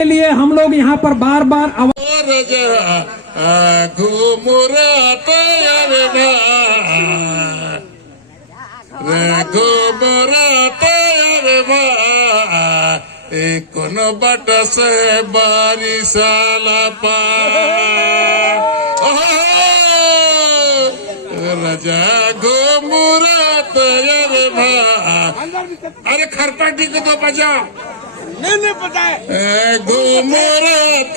के लिए हम लोग यहाँ पर बार बार कोनो बट से बारिश राजा घुमुरात अरे खरपाटी को तो बचा नहीं पता है घुमुरात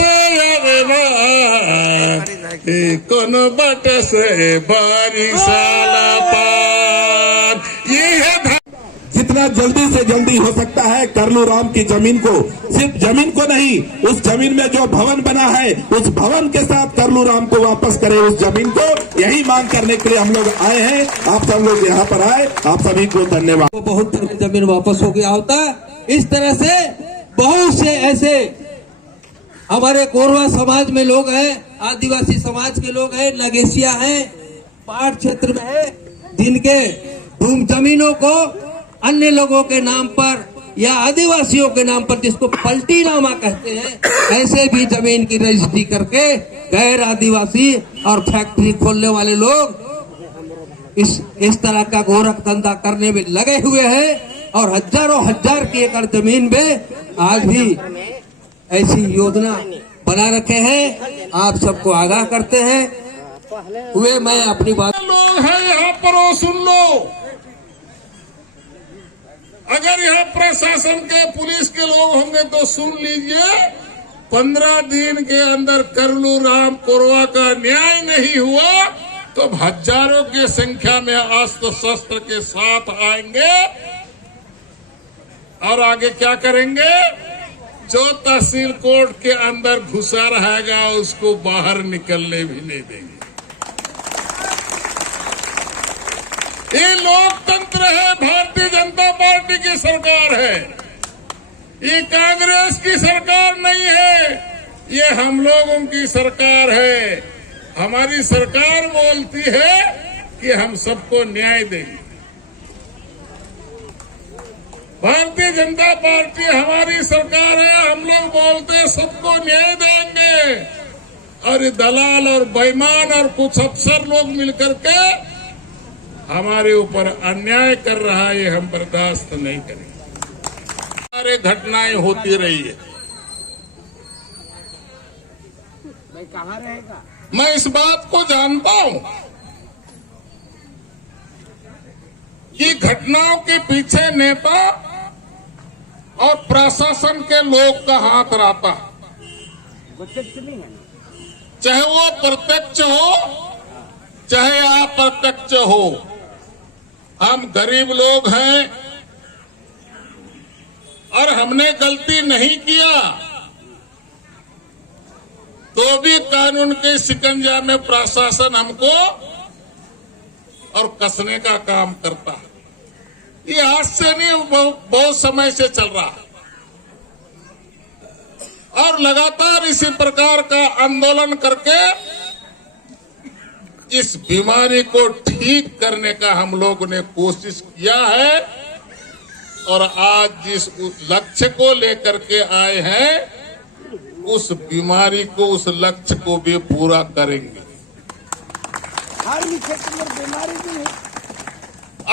कोनो बट से बारिश ये है। जितना जल्दी से जल्दी हो सकता है करलू राम की जमीन को, सिर्फ जमीन को नहीं, उस जमीन में जो भवन बना है उस भवन के साथ करलू राम को वापस करें उस जमीन को। यही मांग करने के लिए हम लोग आए हैं। आप सब लोग यहाँ पर आए, आप सभी को धन्यवाद। बहुत जमीन वापस हो गया होता। इस तरह से बहुत से ऐसे हमारे कोरवा समाज में लोग हैं, आदिवासी समाज के लोग हैं, नगेशिया हैं, पहाड़ क्षेत्र में है, जिनके भूमि जमीनों को अन्य लोगों के नाम पर या आदिवासियों के नाम पर, जिसको पलटी नामा कहते हैं, ऐसे भी जमीन की रजिस्ट्री करके गैर आदिवासी और फैक्ट्री खोलने वाले लोग इस तरह का गोरख धंधा करने में लगे हुए हैं। और हजारों हजार की एकड़ जमीन में आज भी ऐसी योजना बना रखे हैं। आप सबको आगाह करते हैं हुए। मैं अपनी बात लोग हैं यहाँ पर, वो सुन लो। अगर यहाँ प्रशासन के पुलिस के लोग होंगे तो सुन लीजिए, 15 दिन के अंदर करलू राम कोरवा का न्याय नहीं हुआ तो हजारों की संख्या में अस्त्र शस्त्र के साथ आएंगे और आगे क्या करेंगे? जो तहसील कोर्ट के अंदर घुसा रहेगा उसको बाहर निकलने भी नहीं देंगे। ये लोकतंत्र है, भारतीय जनता पार्टी की सरकार है, ये कांग्रेस की सरकार नहीं है, ये हम लोगों की सरकार है। हमारी सरकार बोलती है कि हम सबको न्याय देंगे। भारतीय जनता पार्टी हमारी सरकार है, हम लोग बोलते हैं सबको न्याय देंगे। और ये दलाल और बेईमान और कुछ अफसर लोग मिलकर के हमारे ऊपर अन्याय कर रहा है, ये हम बर्दाश्त नहीं करेंगे। सारे घटनाएं होती रही है। मैं कहाँ रहेगा? मैं इस बात को जानता हूं कि घटनाओं के पीछे नेता और प्रशासन के लोग का हाथ रहता है, चाहे वो प्रत्यक्ष हो चाहे अप्रत्यक्ष हो। हम गरीब लोग हैं और हमने गलती नहीं किया तो भी कानून के शिकंजा में प्रशासन हमको और कसने का काम करता है। ये आज से नहीं, बहुत समय से चल रहा है और लगातार इसी प्रकार का आंदोलन करके इस बीमारी को ठीक करने का हम लोगों ने कोशिश किया है। और आज जिस लक्ष्य को लेकर के आए हैं उस बीमारी को, उस लक्ष्य को भी पूरा करेंगे। हर क्षेत्र में बीमारी भी है।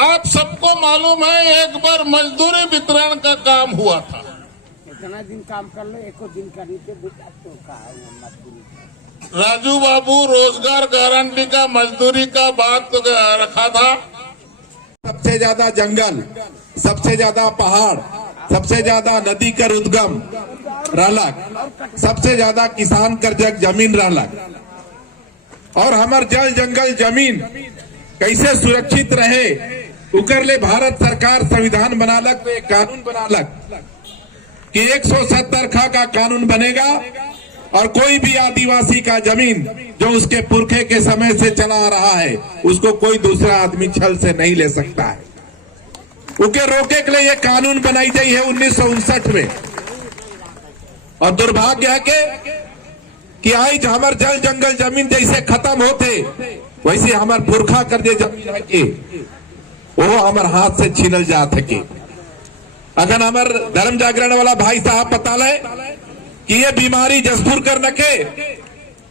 आप सबको मालूम है, एक बार मजदूरी वितरण का काम हुआ था। इतना दिन काम कर लो, एको दिन करने के तो कहा मजदूरी। राजू बाबू रोजगार गारंटी का मजदूरी का बात तो रखा था। सबसे ज्यादा जंगल, सबसे ज्यादा पहाड़, सबसे ज्यादा नदी कर उद्गम रहलक, सबसे ज्यादा किसान कर जमीन रहलक। और हमार जल जंगल जमीन कैसे सुरक्षित रहे उकर ले भारत सरकार संविधान बनालक, तो एक कानून बनालक कि 170 खा का कानून बनेगा और कोई भी आदिवासी का जमीन जो उसके पुरखे के समय से चला आ रहा है उसको कोई दूसरा आदमी छल से नहीं ले सकता है। उके रोके के लिए ये कानून बनाई गई है 1959 में। और दुर्भाग्य है कि आज हमार जल जंगल जमीन जैसे खत्म होते वैसे हमार पुरखा कर दे जमीन है कि वो हमार हाथ से छीनल जात है कि अगर हमार धर्म जागरण वाला भाई साहब बता ले कि ये बीमारी जसपुर कर नखे,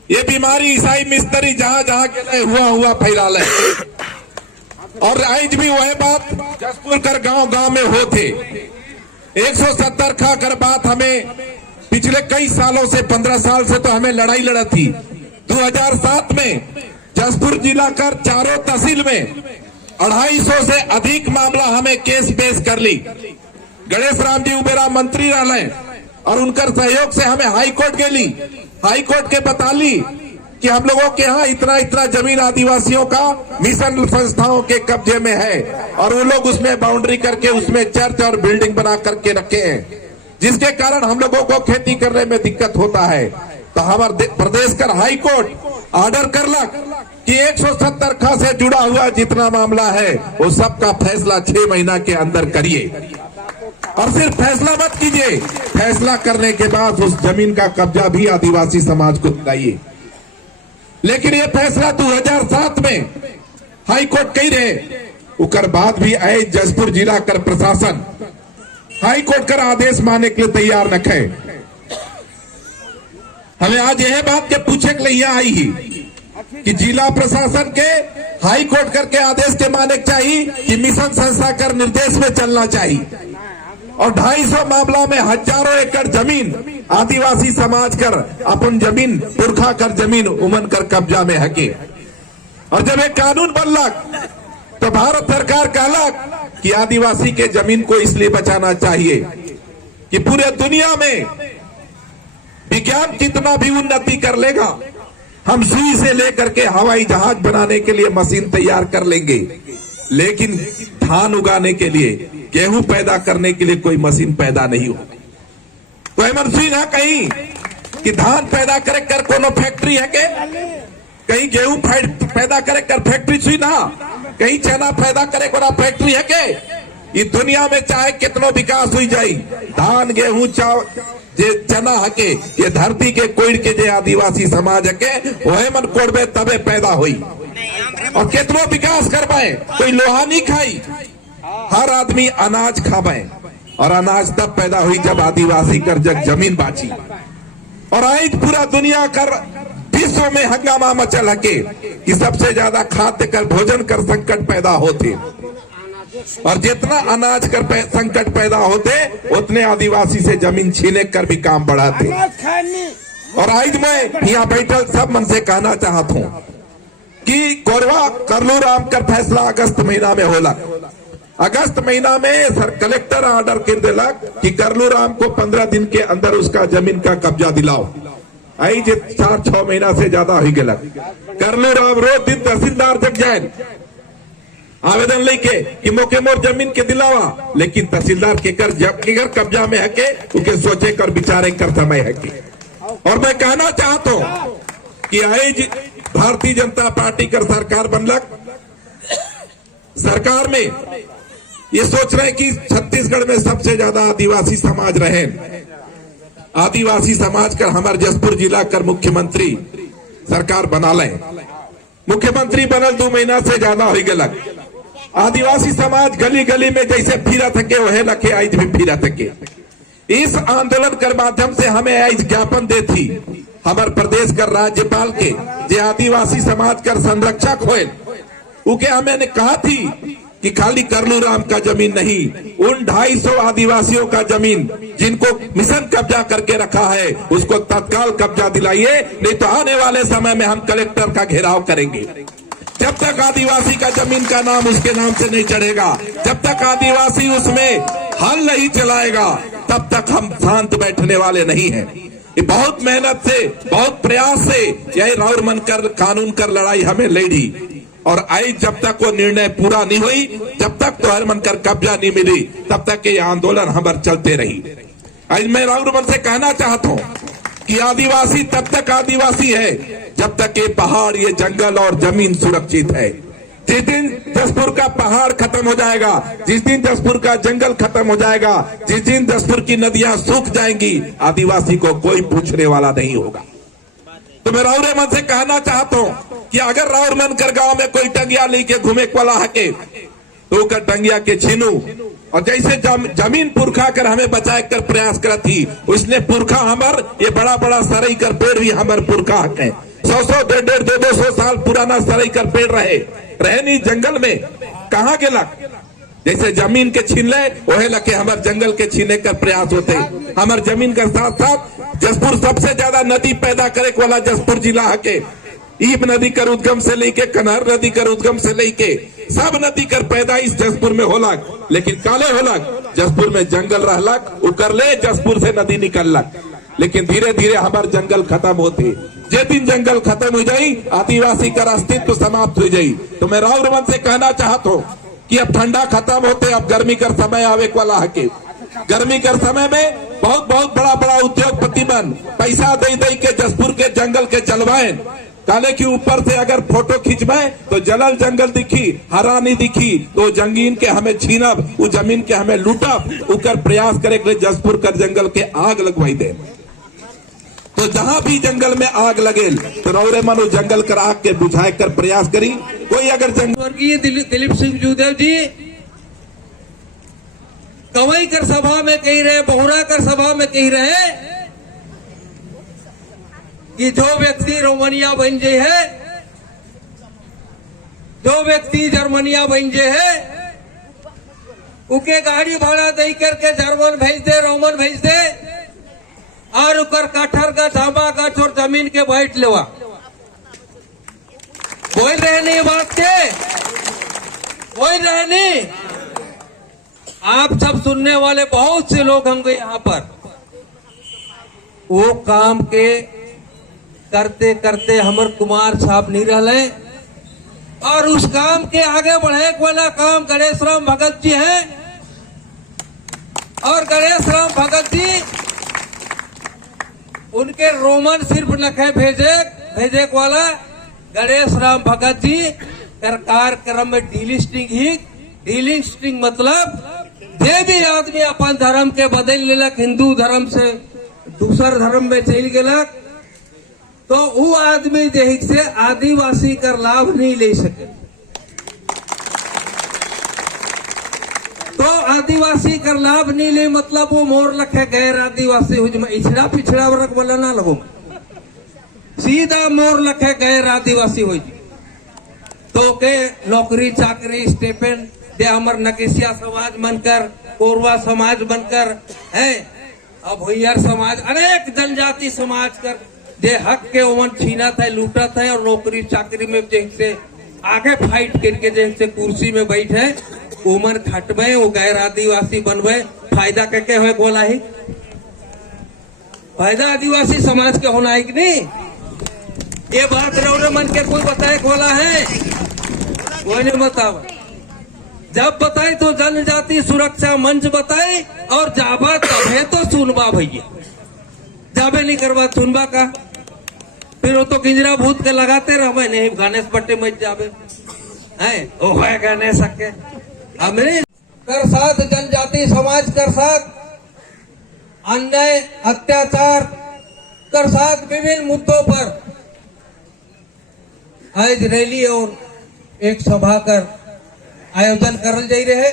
ये बीमारी ईसाई मिस्त्री जहां जहां के लिए हुआ फैला ले। और आज भी वह बात जसपुर कर गांव गांव में होते 170 खा कर बात हमें पिछले कई सालों से 15 साल से तो हमें लड़ाई लड़ा थी। 2007 में जसपुर जिला कर चारों तहसील में 250 से अधिक मामला हमें केस पेश कर ली। गणेश राम जी उबेरा मंत्री रहे और उनकर सहयोग से हमें हाई कोर्ट गेली, हाई कोर्ट के बता ली कि हम लोगों के यहाँ इतना इतना जमीन आदिवासियों का मिशन संस्थाओं के कब्जे में है और वो लोग उसमें बाउंड्री करके उसमें चर्च और बिल्डिंग बना करके रखे हैं, जिसके कारण हम लोगों को खेती करने में दिक्कत होता है। तो हमारे प्रदेश का हाई कोर्ट ऑर्डर करलक कि 170 खा से जुड़ा हुआ जितना मामला है वो सबका फैसला 6 महीना के अंदर करिए। और सिर्फ फैसला मत कीजिए, फैसला करने के बाद उस जमीन का कब्जा भी आदिवासी समाज को दिलाइए। लेकिन ये फैसला 2007 में हाई कोर्ट कही रहे, उकर बाद भी आए जसपुर जिला कर प्रशासन हाई कोर्ट कर आदेश मानने के लिए तैयार न थे। हमें आज यह बात के पूछे के लिए आई ही कि जिला प्रशासन के हाई कोर्ट करके आदेश के माने चाहिए कि मिशन संस्था कर निर्देश में चलना चाहिए। और 250 मामला में हजारों एकड़ जमीन आदिवासी समाज कर अपन जमीन पुरखा कर जमीन उमन कर कब्जा में हके। और जब एक कानून बनलक तो भारत सरकार कहलक कि आदिवासी के जमीन को इसलिए बचाना चाहिए कि पूरे दुनिया में विज्ञान कितना भी उन्नति कर लेगा, हम सुई से लेकर के हवाई जहाज बनाने के लिए मशीन तैयार कर लेंगे, लेकिन धान उगाने के लिए, गेहूं पैदा करने के लिए कोई मशीन पैदा नहीं होगी। तो हेमंत सिंह ना कहीं कि धान पैदा करे कर कोनो फैक्ट्री है के, कहीं गेहूं पैदा करे कर फैक्ट्री सुई ना, कहीं चना पैदा करे कोना फैक्ट्री है के। ये दुनिया में चाहे कितनो विकास हुई जाए, धान गेहूं जे चना हके ये धरती के कोई के जे आदिवासी समाज हके वह मन कोड़बे तबे पैदा हुई। और कितनो विकास करवाए, कोई लोहा नहीं खाई, हर आदमी अनाज खावे और अनाज तब पैदा हुई जब आदिवासी कर जग जमीन बाची। और आज पूरा दुनिया कर विश्व में हंगामा मचल हके कि सबसे ज्यादा खाद्य कर भोजन कर संकट पैदा होते, और जितना अनाज कर संकट पैदा होते उतने आदिवासी से जमीन छीने कर भी काम बढ़ाते। और आज मैं यहाँ बैठल सब मन से कहना चाहता हूँ कि कोरवा करलू राम कर फैसला अगस्त महीना में होला। अगस्त महीना में सर कलेक्टर ऑर्डर कर दिलक कि करलू राम को 15 दिन के अंदर उसका जमीन का कब्जा दिलाओ। आई जे 4-6 महीना से ज्यादा हो गया। करलू राम रोज दिन तहसीलदार जग जाए आवेदन लेके कि मोके मोर जमीन के दिलावा, लेकिन तहसीलदार के कर कब्जा में है के उनके सोचे कर विचारे कर समय है के। और मैं कहना चाहता हूँ कि आज भारतीय जनता पार्टी कर सरकार बनलक, सरकार में ये सोच रहे हैं कि छत्तीसगढ़ में सबसे ज्यादा आदिवासी समाज रहे। आदिवासी समाज कर हमारे जसपुर जिला कर मुख्यमंत्री सरकार बना ले। मुख्यमंत्री बनल 2 महीना से ज्यादा हो गया। आदिवासी समाज गली गली में जैसे फिरा थके वह लखे आज भी फिरा थके। इस आंदोलन के माध्यम से हमें आज ज्ञापन दे थी हमारे प्रदेश कर राज्यपाल के जे आदिवासी समाज कर संरक्षक होए, उके हमें कहा थी कि खाली करलू राम का जमीन नहीं, उन 250 आदिवासियों का जमीन जिनको मिशन कब्जा करके रखा है उसको तत्काल कब्जा दिलाइए, नहीं तो आने वाले समय में हम कलेक्टर का घेराव करेंगे। जब तक आदिवासी का जमीन का नाम उसके नाम से नहीं चढ़ेगा, जब तक आदिवासी उसमें हल नहीं चलाएगा, तब तक हम शांत बैठने वाले नहीं हैं। ये बहुत मेहनत से, बहुत प्रयास से यही राउर मन कर कानून कर लड़ाई हमें लड़ी, और आई जब तक वो निर्णय पूरा नहीं हुई, जब तक तो हर मन कर कब्जा नहीं मिली, तब तक ये आंदोलन हमारे चलते रही। आज मैं राउर मन से कहना चाहता हूँ कि आदिवासी तब तक आदिवासी है जब तक ये पहाड़, ये जंगल और जमीन सुरक्षित है। जिस दिन जसपुर का पहाड़ खत्म हो जाएगा, जिस दिन जसपुर का जंगल खत्म हो जाएगा, जिस दिन जसपुर की नदियां सूख जाएंगी, आदिवासी को कोई पूछने वाला नहीं होगा। तो मैं राउर मन से कहना चाहता हूँ कि अगर राउर मन कर गांव में कोई टंगिया लेके घूमे वाला हके तो कर टंगिया के छीनू। और जैसे जमीन पुरखा कर हमें बचाए कर प्रयास कर थी, उसने पुरखा हमर ये बड़ा बड़ा सरई कर पेड़ भी हमर पुरखा हक है। 100 150 200 साल पुराना सरई कर पेड़ रहे नहीं जंगल में, कहाँ गेला? जैसे जमीन के छीन ले वही लगे हमारे जंगल के छीने का प्रयास होते। हमारे जमीन के साथ साथ जसपुर सबसे ज्यादा नदी पैदा करे वाला जसपुर जिला है के ईब नदी कर उद्गम से लेके कनहर नदी कर उद्गम से लेके सब नदी कर पैदा इस जसपुर में होलक। लेकिन काले होलक जसपुर में जंगल रहलक, उकर ले जसपुर से नदी निकललक। लेकिन धीरे धीरे हमारे जंगल खत्म होते। जे दिन जंगल खत्म हो जाई आदिवासी का अस्तित्व समाप्त हो जाई। तो मैं राव रमन से कहना चाहता हूँ कि अब ठंडा खत्म होते, अब गर्मी का समय आवे वाला है के गर्मी के समय में बहुत बहुत बड़ा बड़ा उद्योगपति बन पैसा दे दे के जसपुर के जंगल के चलवाए। काले के ऊपर से अगर फोटो खिंचवाए तो जलल जंगल दिखी, हरा नहीं दिखी, तो जंगीन के हमें छीनब, वो जमीन के हमें लूटब, उकर प्रयास करे के जसपुर कर जंगल के आग लगवाई दे। तो जहां भी जंगल में आग लगे तो रौरे मनो जंगल कर आग के बुझाए कर प्रयास करी। कोई अगर स्वर्गीय दिलीप सिंह जूदेव जी कवई कर सभा में कही रहे, बहुरा कर सभा में कही रहे कि जो व्यक्ति रोमानिया बन जे है, जो व्यक्ति जर्मनिया बन जे है, उके गाड़ी भाड़ा दे करके जर्मन भेज दे, रोमन भेज दे और उकर कटहर का झांबा का और जमीन के बैठ लेवा। बोल रहे नहीं बात के, बोल रहे नहीं। आप सब सुनने वाले बहुत से लोग होंगे यहाँ पर। वो काम के करते करते हमर कुमार साहब नहीं रहे और उस काम के आगे बढ़े वाला काम गणेश राम भगत जी हैं। और गणेश राम भगत जी उनके रोमन सिर्फ नखे भेजे वाला गणेश राम भगत जी कार्यक्रम में डीलिंग स्टिंग मतलब जे भी आदमी अपन धर्म के बदल लेलक, हिंदू धर्म से दूसर धर्म में चल गेलक, तो वो आदमी जे से आदिवासी कर लाभ नहीं ले सके। तो आदिवासी कर लाभ नहीं ले मतलब वो मोर लखे गैर आदिवासी हो जाए, इछड़ा पिछड़ा वर्ग बोला ना लगो, सीधा मोर लखे गैर आदिवासी हो जाए। तो के नौकरी चाकरी स्टेपन दे हमर नकेसिया समाज बनकर, कोरवा समाज बनकर है, अब हुइयर समाज, अनेक जनजाति समाज कर जे हक के ओवन छीना था, लूटा था और नौकरी चाकरी में जैसे आगे फाइट करके जैसे कुर्सी में बैठे उमर खटबे, वो गैर आदिवासी बनबे, फायदा के हुए बोला ही फायदा आदिवासी समाज के होना है कि नहीं? ये बात रौरे मन के कोई बताए बोला है? कोई नहीं बतावा। जब बताए तो जनजाति सुरक्षा मंच बताए और जाबा तबे तो सुनबा भैया, जाबे नहीं करवा सुनबा का, फिर वो तो किंजरा भूत के लगाते रहे नहीं गणेश बट्टे मच जाबे है, ओ है गणेश के हमने कर साथ जनजाति समाज कर साथ अन्याय अत्याचार कर साथ विभिन्न मुद्दों पर आज रैली और एक सभा कर आयोजन करल जा रहे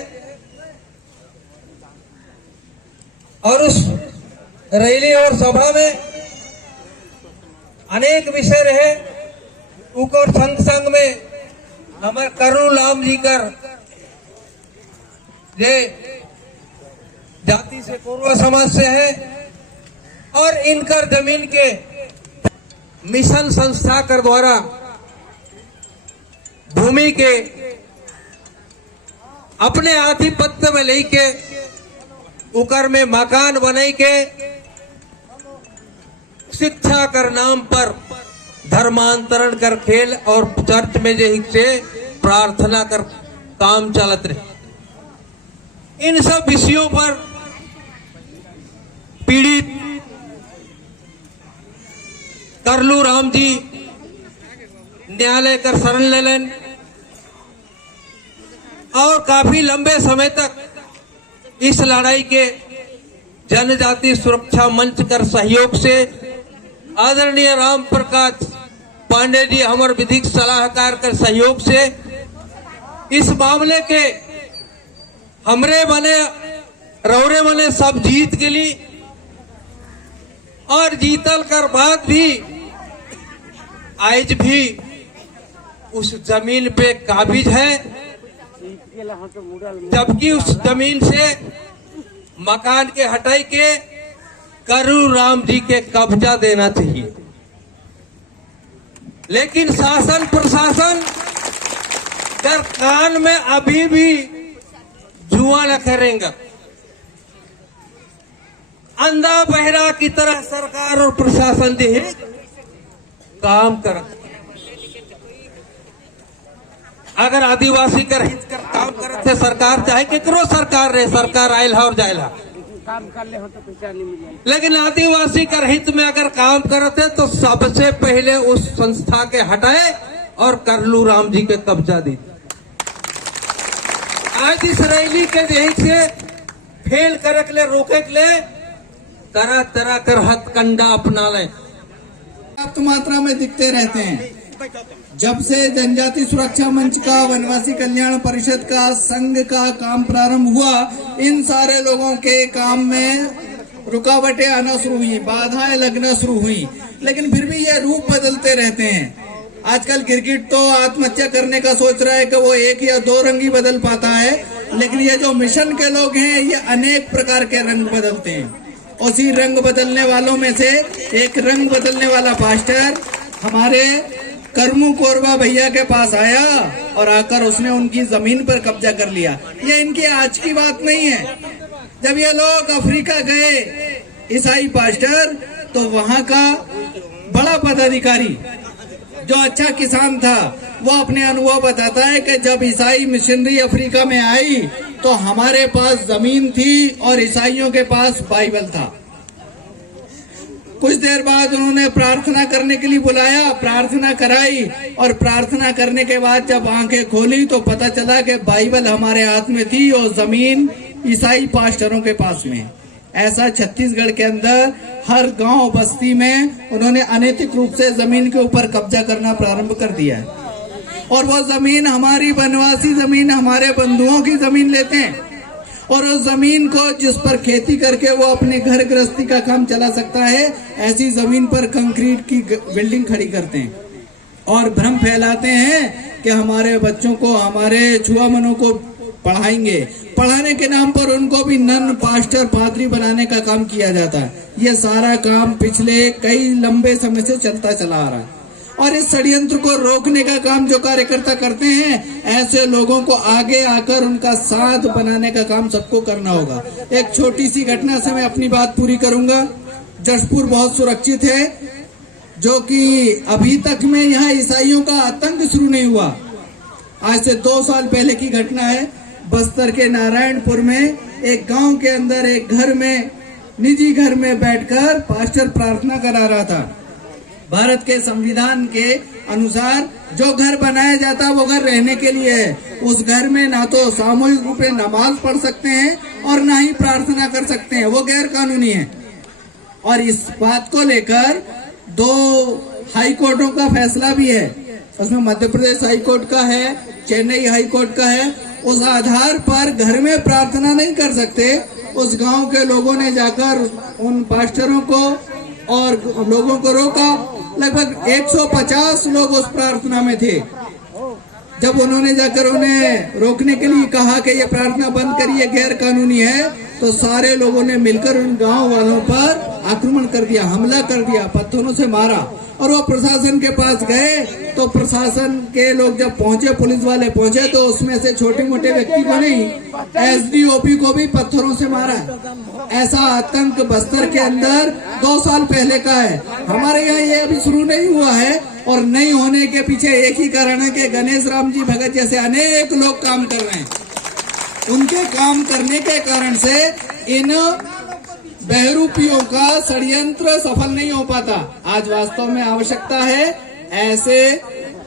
और उस रैली और सभा में अनेक विषय रहे। उकर संग संग में हमारे करुण राम जी कर जे जाति से कोरवा समाज से है और इनकर जमीन के मिशन संस्था कर द्वारा भूमि के अपने आधिपत्य में लेके उकर में मकान बनाई के शिक्षा कर नाम पर धर्मांतरण कर खेल और चर्च में जे से प्रार्थना कर काम चलत रहे। इन सब विषयों पर पीड़ित करलू राम जी न्यायालय कर शरण ले लेन और काफी लंबे समय तक इस लड़ाई के जनजाति सुरक्षा मंच कर सहयोग से आदरणीय राम प्रकाश पांडे जी हमारे विधिक सलाहकार कर सहयोग से इस मामले के हमरे बने रौरे बने सब जीत गेली और जीतल कर बाद भी आज भी उस जमीन पे काबिज है, जबकि उस जमीन से मकान के हटाई के करू राम जी के कब्जा देना चाहिए। लेकिन शासन प्रशासन कर कान में अभी भी जुआ न करेंगे। अंधा बहरा की तरह सरकार और प्रशासन जी काम कर, अगर आदिवासी कर हित कर काम करते सरकार, चाहे केकरो सरकार रहे, सरकार आयल और जायला, काम कर ले हो तो पैसा नहीं मिलेगा। लेकिन आदिवासी कर हित में अगर काम करते तो सबसे पहले उस संस्था के हटाए और करलू राम जी के कब्जा दी। आज इस रैली के देख से फेल करक ले, रोके ले, तरह तरह कर हथकंडा अपना ले, पर्याप्त मात्रा में दिखते रहते हैं। जब से जनजाति सुरक्षा मंच का, वनवासी कल्याण परिषद का, संघ का काम प्रारंभ हुआ, इन सारे लोगों के काम में रुकावटें आना शुरू हुई, बाधाएं लगना शुरू हुई, लेकिन फिर भी ये रूप बदलते रहते हैं। आजकल गिरगिट तो आत्महत्या करने का सोच रहा है कि वो एक या दो रंग ही बदल पाता है, लेकिन ये जो मिशन के लोग हैं ये अनेक प्रकार के रंग बदलते हैं। उसी रंग बदलने वालों में से एक रंग बदलने वाला पास्टर हमारे करमू कोरबा भैया के पास आया और आकर उसने उनकी जमीन पर कब्जा कर लिया। ये इनकी आज की बात नहीं है। जब ये लोग अफ्रीका गए ईसाई पास्टर, तो वहां का बड़ा पदाधिकारी जो अच्छा किसान था वो अपने अनुभव बताता है कि जब ईसाई मिशनरी अफ्रीका में आई तो हमारे पास जमीन थी और ईसाइयों के पास बाइबल था। कुछ देर बाद उन्होंने प्रार्थना करने के लिए बुलाया, प्रार्थना कराई और प्रार्थना करने के बाद जब आंखें खोली तो पता चला कि बाइबल हमारे हाथ में थी और जमीन ईसाई पास्टरों के पास में। ऐसा छत्तीसगढ़ के अंदर हर गांव बस्ती में उन्होंने अनैतिक रूप से जमीन के ऊपर कब्जा करना प्रारंभ कर दिया है और वो जमीन हमारी वनवासी जमीन, हमारे बंधुओं की जमीन लेते हैं और उस जमीन को जिस पर खेती करके वो अपने घर गृहस्थी का काम चला सकता है, ऐसी जमीन पर कंक्रीट की बिल्डिंग खड़ी करते हैं और भ्रम फैलाते हैं कि हमारे बच्चों को, हमारे छुआमनों को पढ़ाएंगे। पढ़ाने के नाम पर उनको भी नन, पास्टर, पादरी बनाने का काम किया जाता है। ये सारा काम पिछले कई लंबे समय से चलता चला आ रहा है और इस षड्यंत्र को रोकने का काम जो कार्यकर्ता करते हैं, ऐसे लोगों को आगे आकर उनका साथ बनाने का काम सबको करना होगा। एक छोटी सी घटना से मैं अपनी बात पूरी करूंगा। जशपुर बहुत सुरक्षित है, जो कि अभी तक में यहाँ ईसाइयों का आतंक शुरू नहीं हुआ। आज से 2 साल पहले की घटना है। बस्तर के नारायणपुर में एक गांव के अंदर एक घर में, निजी घर में बैठकर पास्टर प्रार्थना करा रहा था। भारत के संविधान के अनुसार जो घर बनाया जाता है वो घर रहने के लिए है। उस घर में ना तो सामूहिक रूप में नमाज पढ़ सकते हैं और ना ही प्रार्थना कर सकते हैं, वो गैर कानूनी है। और इस बात को लेकर 2 हाई कोर्टों का फैसला भी है। उसमें मध्य प्रदेश हाई कोर्ट का है, चेन्नई हाई कोर्ट का है। उस आधार पर घर में प्रार्थना नहीं कर सकते। उस गांव के लोगों ने जाकर उन पास्टरों को और लोगों को रोका। लगभग 150 लोग उस प्रार्थना में थे। जब उन्होंने जाकर उन्हें रोकने के लिए कहा कि ये प्रार्थना बंद करिए, गैर कानूनी है, तो सारे लोगों ने मिलकर उन गांव वालों पर आक्रमण कर दिया, हमला कर दिया, पत्थरों से मारा। और वो प्रशासन के पास गए तो प्रशासन के लोग जब पहुंचे, पुलिस वाले पहुंचे, तो उसमें से छोटे मोटे व्यक्ति को नहीं, एसडीओपी को भी पत्थरों से मारा। ऐसा आतंक बस्तर के अंदर 2 साल पहले का है। हमारे यहाँ ये अभी शुरू नहीं हुआ है और नहीं होने के पीछे एक ही कारण है कि गणेश राम जी भगत जैसे अनेक लोग काम कर रहे हैं। उनके काम करने के कारण से इन बहरूपियों का षड्यंत्र सफल नहीं हो पाता। आज वास्तव में आवश्यकता है ऐसे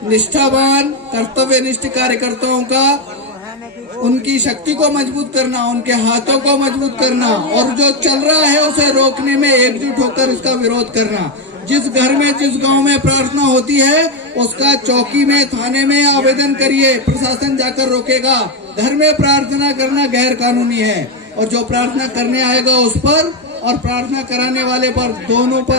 निष्ठावान, कर्तव्यनिष्ठ कार्यकर्ताओं का, उनकी शक्ति को मजबूत करना, उनके हाथों को मजबूत करना और जो चल रहा है उसे रोकने में एकजुट होकर इसका विरोध करना। जिस घर में जिस गांव में प्रार्थना होती है उसका चौकी में थाने में आवेदन करिए, प्रशासन जाकर रोकेगा। घर में प्रार्थना करना गैर कानूनी है और जो प्रार्थना करने आएगा उस पर और प्रार्थना कराने वाले पर दोनों पर